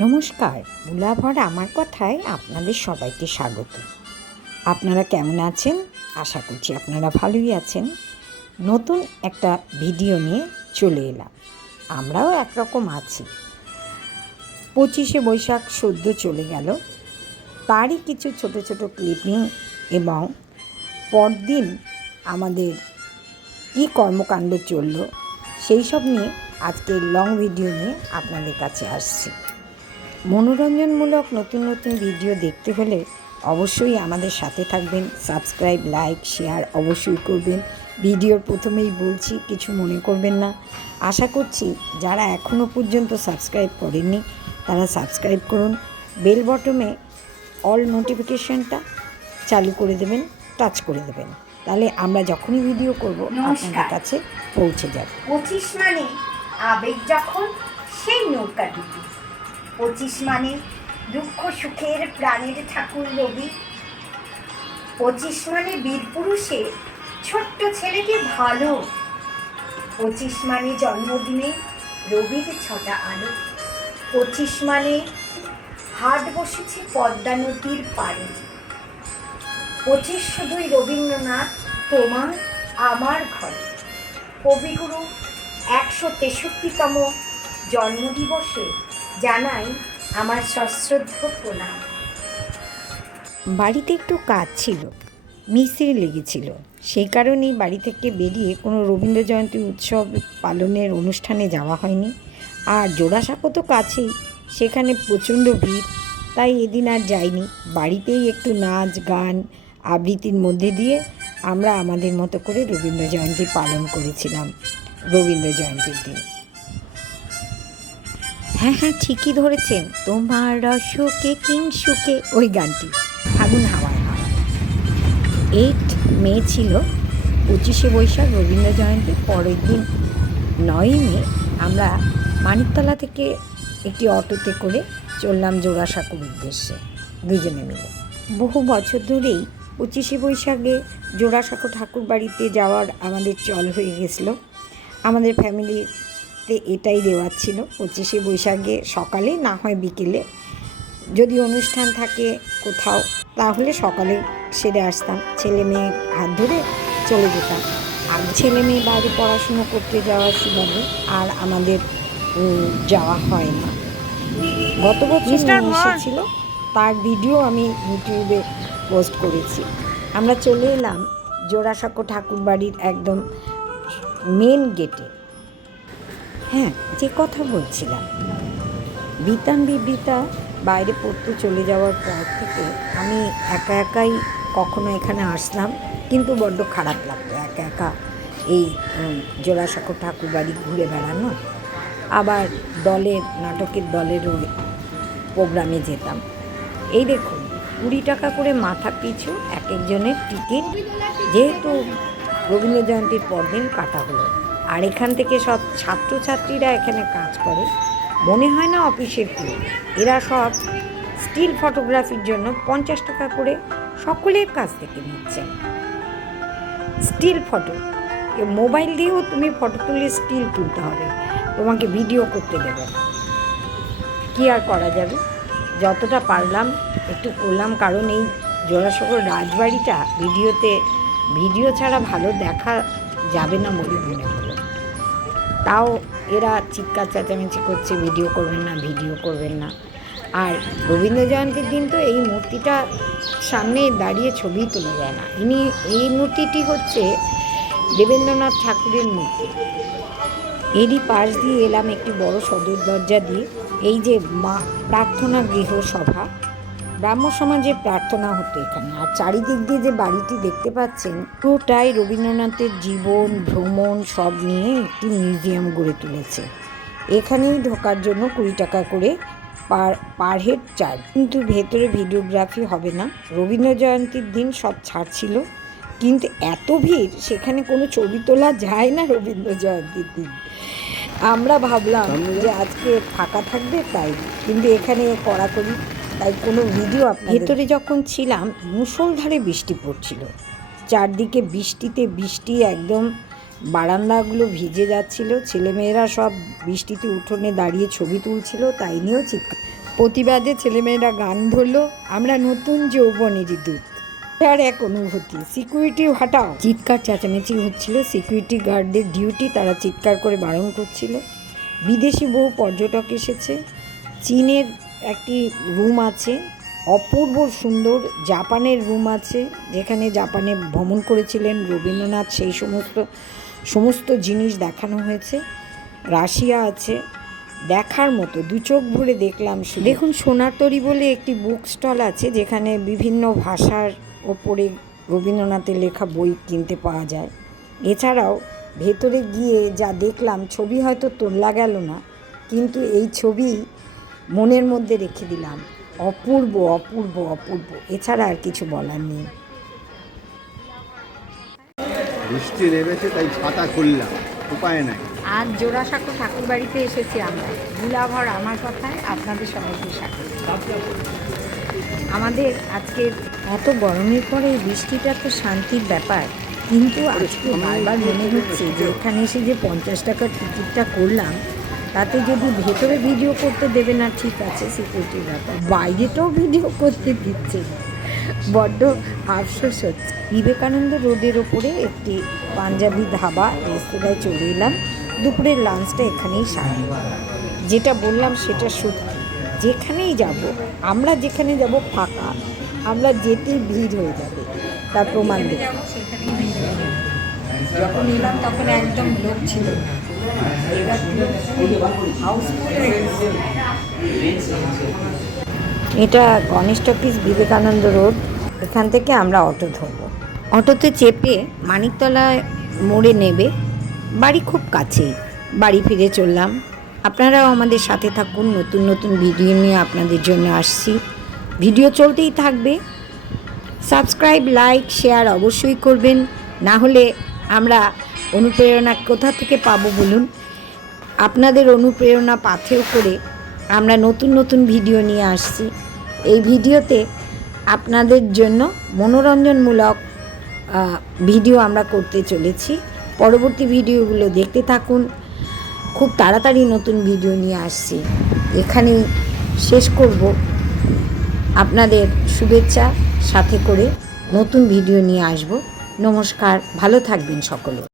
নমস্কার, ভোলাভর আমার কথায় আপনাদের সবাইকে স্বাগত। আপনারা কেমন আছেন? আশা করছি আপনারা ভালোই আছেন। নতুন একটা ভিডিও নিয়ে চলে এলাম। আমরাও একরকম আছি। পঁচিশে বৈশাখ সদ্য চলে গেল। তারই কিছু ছোট ছোট ক্লিপিং এবং পরদিন আমাদের কী কর্মকাণ্ড চলল, সেই সব নিয়ে আজকে লং ভিডিও নিয়ে আপনাদের কাছে আসছি। মনোরঞ্জনমূলক নতুন নতুন ভিডিও দেখতে হলে অবশ্যই আমাদের সাথে থাকবেন সাবস্ক্রাইব লাইক শেয়ার অবশ্যই করবেন। ভিডিওর প্রথমেই বলছি কিছু মনে করবেন না। আশা করছি যারা এখনও পর্যন্ত সাবস্ক্রাইব করেননি তারা সাবস্ক্রাইব করুন। বেল বটমে অল নোটিফিকেশনটা চালু করে দেবেন টাচ করে দেবেন। তাহলে আমরা যখনই ভিডিও করব আপনাদের কাছে পৌঁছে যাবে। পঁচিশ মানে আবেগ যখন সেই নৌকা ডুবি পঁচিশ মানে দুঃখ সুখের প্রাণের ঠাকুর রবি। পঁচিশ মানে বীর পুরুষের ছোট্ট ছেলেকে ভালো। পঁচিশ মানে জন্মদিনে রবির ছটা আলো। পঁচিশ মানে হাট বসেছে পদ্মা নদীর পাড়ে। পঁচিশ শুধুই রবীন্দ্রনাথ, তোমার, আমার ঘরে। কবিগুরু একশো তেষট্টিতম জন্মদিবসে জানাই আমার সশ্রদ্ধ প্রণাম। বাড়িতে একটু কাজ ছিল মিস্ত্রি লেগেছিল। সেই কারণেই বাড়ি থেকে বেরিয়ে কোনো রবীন্দ্র জয়ন্তী উৎসব পালনের অনুষ্ঠানে যাওয়া হয়নি। আর জোড়াসাঁকো তো কাছেই, সেখানে প্রচণ্ড ভিড়, তাই এদিন আর যাইনি। বাড়িতেই একটু নাচ, গান আবৃত্তির মধ্যে দিয়ে আমরা আমাদের মতো করে রবীন্দ্র জয়ন্তী পালন করেছিলাম, রবীন্দ্র জয়ন্তীর দিন। হ্যাঁ হ্যাঁ ঠিকই ধরেছেন। তোমার রসকে কিং সুখে ওই গানটি। ফাগুন হাওয়ায় হাওয়ায়। এইট মে ছিল পঁচিশে বৈশাখ রবীন্দ্র জয়ন্তীর পরের দিন। নয়ই মে আমরা মানিকতলা থেকে একটি অটোতে করে চললাম জোড়াসাঁকোর উদ্দেশ্যে, দুজনে মিলে। বহু বছর ধরেই পঁচিশে বৈশাখে জোড়াসাঁকো ঠাকুর বাড়িতে যাওয়ার আমাদের চল হয়ে গেছিল। আমাদের ফ্যামিলিতে এটাই দেওয়ার ছিল পঁচিশে বৈশাখে সকালে না হয় বিকেলে। যদি অনুষ্ঠান থাকে কোথাও তাহলে সকালে সেরে আসতাম। ছেলে মেয়ে হাত ধরে চলে যেতাম। আর ছেলে মেয়ে বাইরে পড়াশুনো করতে যাওয়ার সুবাদে আর আমাদের যাওয়া হয় না। গত বছর। এসেছিল তার ভিডিও আমি ইউটিউবে পোস্ট করেছি। আমরা চলে এলাম জোড়াসাঁকো ঠাকুর বাড়ির একদম মেন গেটে। হ্যাঁ যে কথা বলছিলাম। বিতান বিবৃতা বাইরে পড়তে চলে যাওয়ার পর থেকে আমি একা একাই কখনো এখানে আসলাম, কিন্তু বড্ড খারাপ লাগতো। একা একা এই জোড়াসাঁকো ঠাকুর বাড়ি ঘুরে বেড়ানো, আবার দলের নাটকের দলেরও প্রোগ্রামে যেতাম। এই দেখুন, কুড়ি টাকা করে মাথা পিছু এক একজনের টিকিট, যেহেতু রবীন্দ্র জয়ন্তীর পরদিন কাটা হলো। আর এখান থেকে সব ছাত্রছাত্রীরা এখানে কাজ করে। মনে হয় না অফিসের কেউ। এরা সব স্টিল ফটোগ্রাফির জন্য পঞ্চাশ টাকা করে সকলের কাছ থেকে নিচ্ছেন স্টিল ফটো। মোবাইল দিয়েও তুমি ফটো তুলে স্টিল তুলতে হবে। তোমাকে ভিডিও করতে দেবে। না কী আর করা যাবে? যতটা পারলাম, একটু করলাম। কারণ এই জোড়াসাঁকোর রাজবাড়িটা ভিডিওতে, ভিডিও ছাড়া ভালো দেখা যাবে না বলে মনে হলো তাও এরা চিৎকার চেঁচামেচি করছে, ভিডিও করবেন না, ভিডিও করবেন না। আর রবীন্দ্র জয়ন্তীর দিন তো এই মূর্তিটা সামনে দাঁড়িয়ে ছবি তোলা যায় না। ইনি, এই মূর্তিটি হচ্ছে দেবেন্দ্রনাথ ঠাকুরের মূর্তি। এরই পাশ দিয়ে এলাম একটি বড় সদর দরজা দিয়ে। এই যে মা, প্রার্থনা গৃহ সভা ব্রাহ্ম সমাজের প্রার্থনা হতো এখানে আর চারিদিক দিয়ে যে বাড়িটি দেখতে পাচ্ছেন পুরোটাই রবীন্দ্রনাথের জীবন ভ্রমণ সব নিয়ে একটি মিউজিয়াম গড়ে তুলেছে। এখানেই ঢোকার জন্য কুড়ি টাকা করে পার পার হেড চার্জ। কিন্তু ভেতরে ভিডিওগ্রাফি হবে না। রবীন্দ্র জয়ন্তীর দিন সব ছাড় ছিল কিন্তু এত ভিড় সেখানে কোনো ছবি তোলা যায় না রবীন্দ্র জয়ন্তীর দিন। আমরা ভাবলাম যে আজকে ফাঁকা থাকবে তাই কিন্তু এখানে কড়াকড়ি তাই কোনো ভিডিও ভেতরে যখন ছিলাম, মুষলধারে বৃষ্টি পড়ছিল। চারদিকে বৃষ্টিতে বৃষ্টি একদম বারান্দাগুলো ভিজে যাচ্ছিল। ছেলেমেয়েরা সব বৃষ্টিতে উঠোনে দাঁড়িয়ে ছবি তুলছিল, তাই নিয়েও চিৎকার। প্রতিবাদে ছেলেমেয়েরা গান ধরলো, আমরা নতুন যৌবনেরই দূত। আর এক অনুভূতি, সিকিউরিটি হাটাও। চিৎকার চেঁচামেচি হচ্ছিল, সিকিউরিটি গার্ডদের ডিউটি তারা চিৎকার করে বারণ করছিল। বিদেশি বহু পর্যটক এসেছে, চীনের একটি রুম আছে, অপূর্ব সুন্দর জাপানের রুম আছে, যেখানে জাপানে ভ্রমণ করেছিলেন রবীন্দ্রনাথ সেই সমস্ত সমস্ত জিনিস দেখানো হয়েছে, রাশিয়া আছে, দেখার মতো, দু চোখ ভরে দেখলাম। দেখুন, সোনারতরি বলে একটি বুক স্টল আছে, যেখানে বিভিন্ন ভাষার ওপরে রবীন্দ্রনাথের লেখা বই কিনতে পাওয়া যায় এছাড়াও ভেতরে গিয়ে যা দেখলাম, ছবি হয়তো তোলা গেল না, কিন্তু এই ছবি মনের মধ্যে রেখে দিলাম। অপূর্ব অপূর্ব অপূর্ব। এছাড়া আর কিছু বলার নেই। বৃষ্টি নেমেছে তাই ছাতা খুললাম। উপায় নাই। আজ জোড়াসাঁকো ঠাকুর বাড়িতে এসেছি আমরা। গুলাভর আমার কথায় আপনাদের সবাইকে স্বাগত। আমাদের আজকে এত গরমের পরে এই বৃষ্টিটা তো শান্তির ব্যাপার। কিন্তু আজকে বারবার মনে হচ্ছে যে এখানে এসে যে পঞ্চাশ টাকার টিকিটটা করলাম তাতে যদি ভেতরে ভিডিও করতে দেবে না, ঠিক আছে সিকিউরিটির ব্যাপার। বাইরেটাও ভিডিও করতে দিচ্ছে বড্ড আফসোস হচ্ছে। বিবেকানন্দ রোডের ওপরে একটি পাঞ্জাবি ধাবা রেস্তোরাঁয় চলে এলাম। দুপুরের লাঞ্চটা এখানেই সারব যেটা বললাম সেটা সত্যি। যেখানেই যাব, আমরা যেখানে যাব ফাঁকা। আমরা যেতেই ভিড় হয়ে যাবে। তার প্রমাণ দেব যখন এলাম তখন একদম লোক ছিল না। এটা গণেশ টকিজ বিবেকানন্দ রোড। এখান থেকে আমরা অটো ধরবো। অটোতে চেপে মানিকতলায় মোড়ে নেবে। বাড়ি খুব কাছেই। বাড়ি ফিরে চললাম। আপনারাও আমাদের সাথে থাকুন। নতুন নতুন ভিডিও নিয়ে আপনাদের জন্য আসছি। ভিডিও চলতেই থাকবে। সাবস্ক্রাইব, লাইক, শেয়ার অবশ্যই করবেন। না হলে আমরা অনুপ্রেরণা কোথা থেকে পাবো বলুন? আপনাদের অনুপ্রেরণা পাথেও করে আমরা নতুন নতুন ভিডিও নিয়ে আসছি। এই ভিডিওতে আপনাদের জন্য মনোরঞ্জনমূলক ভিডিও আমরা করতে চলেছি। পরবর্তী ভিডিওগুলো দেখতে থাকুন। খুব তাড়াতাড়ি নতুন ভিডিও নিয়ে আসছি। এখানেই শেষ করব। আপনাদের শুভেচ্ছা, সাথে করে নতুন ভিডিও নিয়ে আসব। নমস্কার, ভালো থাকবেন সকলে।